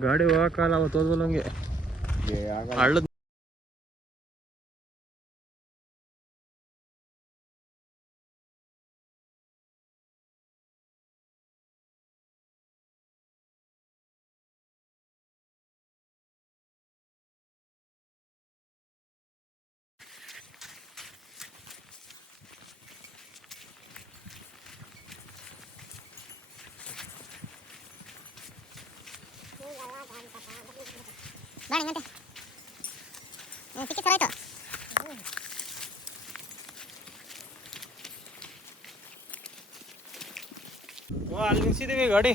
ಗಾಡಿ ಹೋಗಕ್ಕಲ್ಲ ಅವತ್ತು ಹೋದ್ವಲ್ಲ ಹಂಗೆ. ಹಳ್ಳದ ಬಾ ನಿಂಗಂತೆ ಸಿಕ್ಕಿ ಸರಾಯ್ತು ಓ ಅಲ್ಲಿ ನಿಲ್ಸಿದೀವಿ ಗಾಡಿ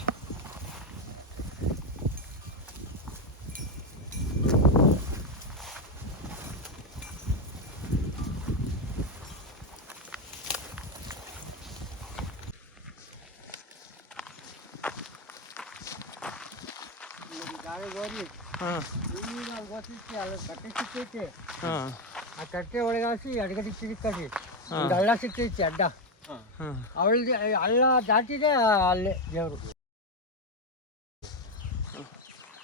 ಹಾಂ. ಸಿಕ್ಕೈತೆ ಹಾಂ. ಆ ಕಟ್ಟೆ ಒಳಗೆ ಹಾಕಿ ಅಡ್ಗಡಿ ಸಿಕ್ಕಿ ಹಾ. ಒಂದು ಹಳ್ಳ ಸಿಕ್ಕೈತಿ ಅಡ್ಡ. ಹಾಂ. ಅವಳది ಹಳ್ಳ ದಾಟಿದೆ ಅಲ್ಲೇ ದೇವರು.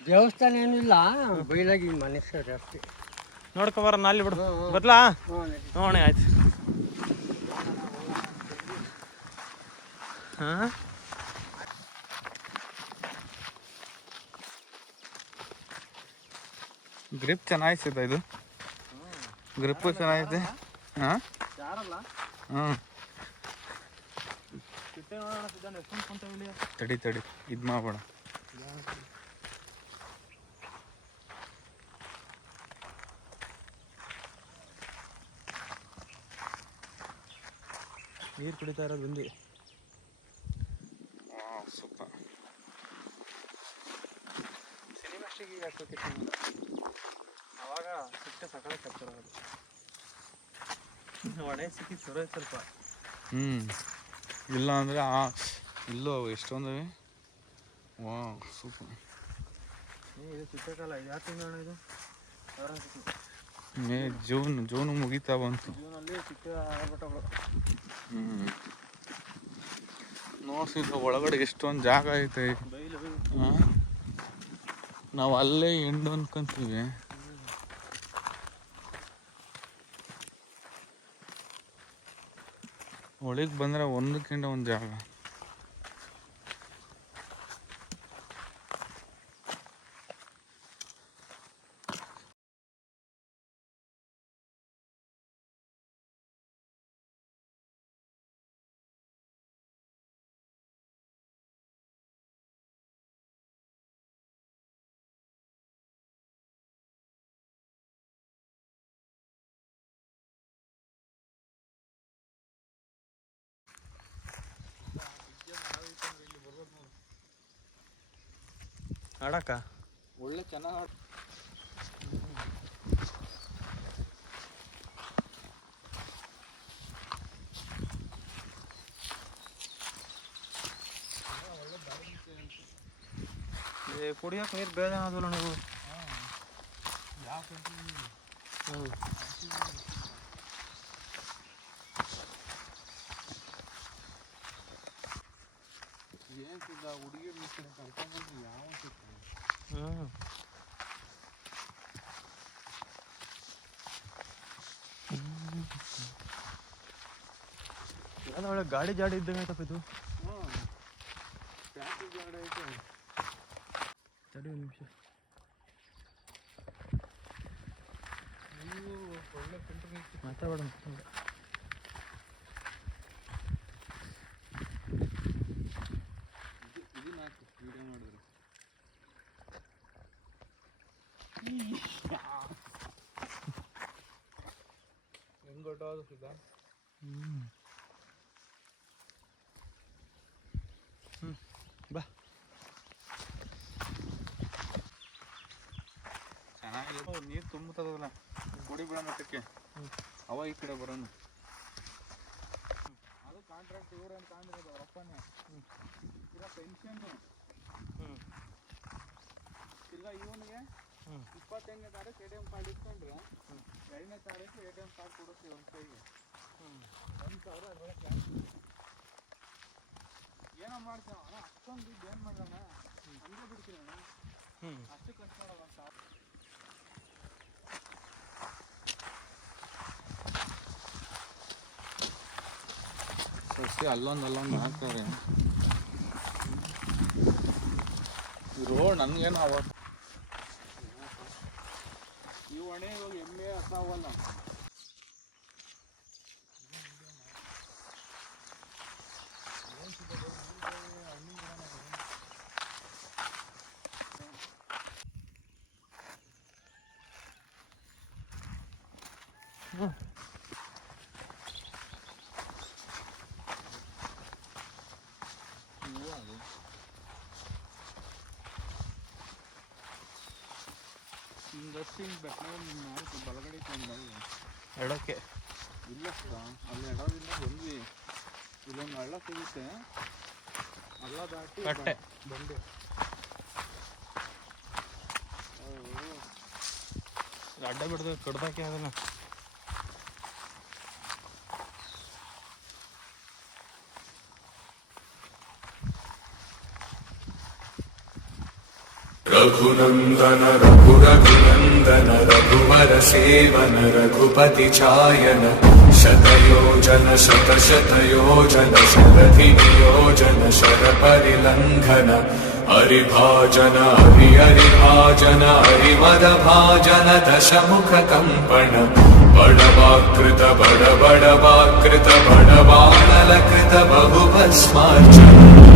ದೇವಸ್ಥಾನ ಏನಿಲ್ಲ ಬೈಲಾಗಿ ಮನೆ ಜಾಸ್ತಿ ಅಷ್ಟೇ. ನೋಡ್ಕೊ ಬರೋಣ ಅಲ್ಲಿ ಬಿಡು. ಬದ್ಲಾ ನೋಡಣೆ ಆಯ್ತು. ಹಾಂ? ಗ್ರಿಪ್ ಚೆನ್ನಾಗಿದೆ ಇದು. ಗ್ರಿಪ್ಪು ಚೆನ್ನಾಗೈತೆ ಹಾಂ? ತಡಿ ತಡಿ. ಇದು ಮಾಡಬೇಡ. ನೀರು ಕುಡಿತಾ ಇರೋದು ಬಂದು ಹಾಂ ಸೂಪರ್ ಸಿನಿಮಾಸ್ಟಿಗೆ ಹಾಕೋಕೆ ಅವಾಗ ಸಿಟ್ಟೆ ಸಕಾಲ ಕಚ್ಚಾರ ಅದು ಒಡೆ ಸಿಕ್ಕಿ ಚೊರ ಸ್ವಲ್ಪ. ಹ್ಞೂ ಇಲ್ಲ ಅಂದರೆ ಆ ಇಲ್ಲೋ ಎಷ್ಟೊಂದವೆ ವಾ ಸೂಪರ್. ಇದು ಇದು ಯಾವ ತಿಂಗಳು ಇದು? ಮೇ ಜೂನ್ ಜೂನ್ ಮುಗಿತಾ ಬಂತು. ಜೂನಲ್ಲಿ ಚಿಟ್ಟೆ ಆಗ್ಬಿಟ್ಟವು ಹ್ಞೂ ನೋಡ್ಸಿದ್ರು ಒಳಗಡೆ ಎಷ್ಟೊಂದು ಜಾಗ ಐತೆ. ನಾವು ಅಲ್ಲೇ ಎಂಡು ಅನ್ಕೊಂತೀವಿ. ಒಳಗೆ ಬಂದ್ರೆ ಒಂದಕ್ಕಿಂತ ಒಂದು ಜಾಗ. ಆಡಕ್ಕ? ಒಳ್ಳೆ ಚೆನ್ನಾಗಿ ಏ ಕುಡಿಯೋಕೆ ನೀರು ಬೇಡ ಅದಲ್ಲ ನೀವು? ಹ್ಞೂ ಏನು ಹುಡುಗಿ ಕರ್ಕೊಂಡ್ಬಂದು ಯಾವ ಸಿಗ್ತಾನೆ ಏನೋ ಒಳ್ಳೆ ಗಾಡಿ ಜಾಡಿ ಇದ್ದಂಗೆ ಆಯ್ತಪ್ಪ ಇದು? ತಡಿ ಒಂದು ನಿಮಿಷ. ಮಾತಾಡೋಣ ಸಿದ್ಧ ಹ್ಞೂ ಬಾ. ಚೆನ್ನಾಗಿದೆ ನೀರು ತುಂಬುತ್ತದಲ್ಲ ಗುಡಿ ಬಿಡೋ ಮಟ್ಟಕ್ಕೆ. ಅವ ಈ ಕಡೆ ಬರೋಣ. ಅದು ಕಾಂಟ್ರಾಕ್ಟ್ ಇವ್ರು ಅಂತ ಕಾಣಿರೋದು ಅವರಪ್ಪನೇ ಇರೋ ಪೆನ್ಷನ್ ಹ್ಞೂ ತಿರ್ಗಾ ಇವನಿಗೆ. ಇಪ್ಪತ್ತೆಂಟನೇ ತಾರೀಕು ಎ ಟಿ ಎಂ ಕಾರ್ಡ್ ಇಟ್ಕೊಂಡ್ರೆ. ಎರಡನೇ ತಾರೀಕು ಎ ಟಿ ಎಂ ಕಾರ್ಡ್ ಕೊಡಿಸ್ತೀವಿ ಒಂದು ಕೈಗೆ. ಒಂದು ಸಾವಿರ ಅದರೊಳಗೆ ಕ್ಯಾಶ್ ಮಾಡ್ತೀವ ಅಷ್ಟೊಂದು ದುಡ್ಡು ಏನು ಮಾಡೋಣ? ಹಂಗೆ ಬಿಡ್ತೀನಿ ಅಷ್ಟು ಖರ್ಚು ಮಾಡೋಣ ಅಂತ. ಸಸಿ ಅಲ್ಲೊಂದು ಅಲ್ಲೊಂದು ಹಾಕ್ತಾರೆ. ರೋಡ್ ನನಗೇನು ಅವ Asawa lang. 어. ಬಲಗಡೆ ಎಡಕ್ಕೆ. ಇಲ್ಲ ಸರ್ ಅಲ್ಲಿ ಎಡದಿಂದ ಬಂದ್ವಿ. ಇಲ್ಲೊಂದು ಹಳ್ಳ ಸಿಗುತ್ತೆ. ಹಳ್ಳ ದಾಟಿ ಕಟ್ಟೆ. ಬಂಡೆ ಅಡ್ಡ ಬಿಡ್ದು ಕಡ್ದಾಕೆ ಅದನ್ನ రఘునందన రఘు రఘునందన రఘువర సేవన రఘుపతి ఛాయన శతయోజన శత శతయోజన శరధి నియోజన శర పరిలంఘన హరిభాజన హరి హరిభాజన హరిమద భాజన దశముఖ కంపణ బడవాకృత బడ బడవాకృత బడబాణలకృత బహుభస్మార్చన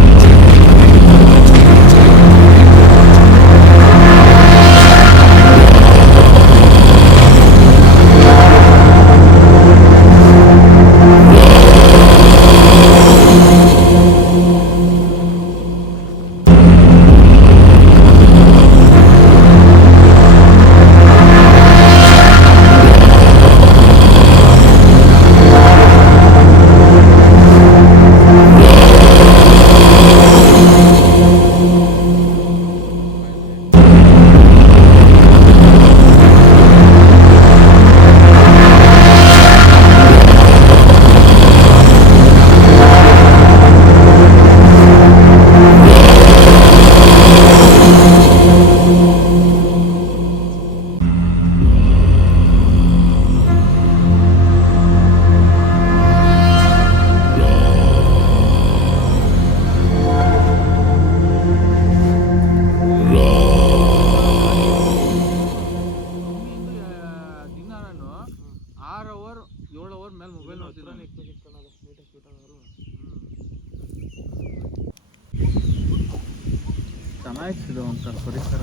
ಚೆನ್ನಾಗಿತ್ತು ಒಂಥರ ಪರಿಸರ.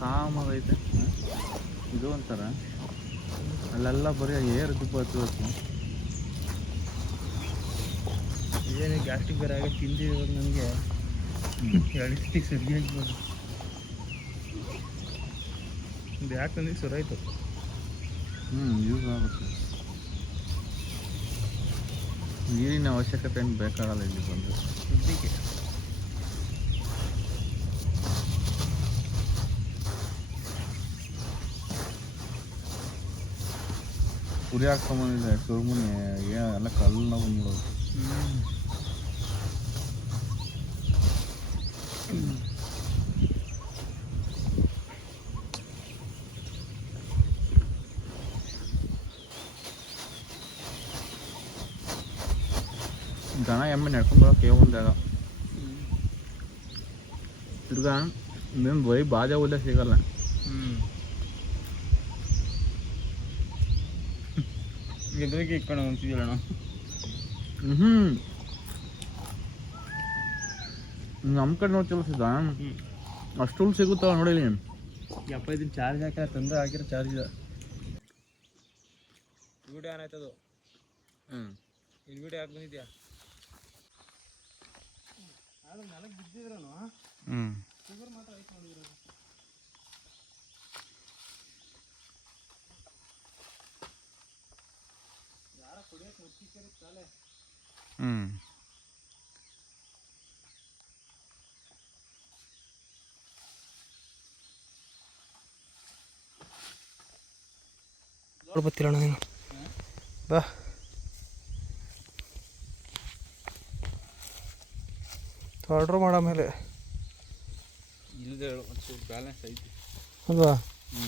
ಕಾಮಾಗೈತೆ ಇದು ಒಂಥರ. ಅಲ್ಲೆಲ್ಲ ಬರೀ ಏರ್ ತುಪ್ಪ ಹಚ್ಚಬೇಕು ಏನೇ ಗ್ಯಾಸ್ಟ್ರಿಕ್ ಬೇರೆ ಆಗಿ ತಿಂದು ಇವಾಗ ನನಗೆ. ಎಳಿಸ್ಟಿಕ್ ಸರಿಯಾಗಿ ಬಂದು ಇದು ಯಾಕೆ ನನಗೆ ಸರಿ ಆಯಿತು ಹ್ಞೂ ಯೂಸ್ ಆಗುತ್ತೆ. ನೀರಿನ ಅವಶ್ಯಕತೆ ಏನು ಬೇಕಾಗಲ್ಲ ಇಲ್ಲಿ ಬಂದು. ಸದ್ಯಕ್ಕೆ. ಕುರಿ ಹಾಕೊಂಬಂದಿದ್ದೆ ಸುರ್ಮುನಿ ಎಲ್ಲ ನಾವು ಬಂದ್ಬಿಡೋದು ದನ ಎಮ್ಮೆ ನಡ್ಕೊಂಡು ಬರೋಕೆ ಒಂದು ಜಾಗ. ತಿರ್ಗಾ ಮೇಮ್ ಬರೀ ಹುಲ್ಲೆ ಸಿಗಲ್ಲ. ಹ್ಞೂ ಎದುರಿಗೆ ಇಟ್ಕೊಂಡು ಅಂತಿದ್ದೀರ ನಾವು ಹ್ಞೂ ನಮ್ಮ ಕಡೆ ನೋಡಿ ತಿಳಿಸಿದ ಅಷ್ಟು ಸಿಗುತ್ತವ ನೋಡಿಲಿ ಯಪ್ಪ ಇದನ್ನ ಚಾರ್ಜ್ ಹಾಕ ತಂದ್ರೆ ಹಾಕಿರೋ ಚಾರ್ಜ್ ಇದೆ. ವಿಡಿಯೋ ಆಯ್ತದು? ಹ್ಞೂ ಇಲ್ಲಿ ವಿಡಿಯೋ ಹಾಕಿ ಬಂದಿದ್ಯಾ? ಆದ್ರೆ ನೆಲಕ್ಕೆ ಬಿದ್ದಿದ್ರೂ ಹ್ಞೂ ಶುಗರ್ ಮಾತ್ರ ಐತೆ ನೋಡಿದ್ರು ಹ್ಞೂ ಬರ್ತಿರೋಣ ನೀನು. ಬಾ. ಆರ್ಡ್ರ್ ಮಾಡೋ ಮೇಲೆ ಇಲ್ಲದೆ ಒಂಚೂರು ಬ್ಯಾಲೆನ್ಸ್ ಐತಿ. ಅಲ್ವಾ ಹ್ಞೂ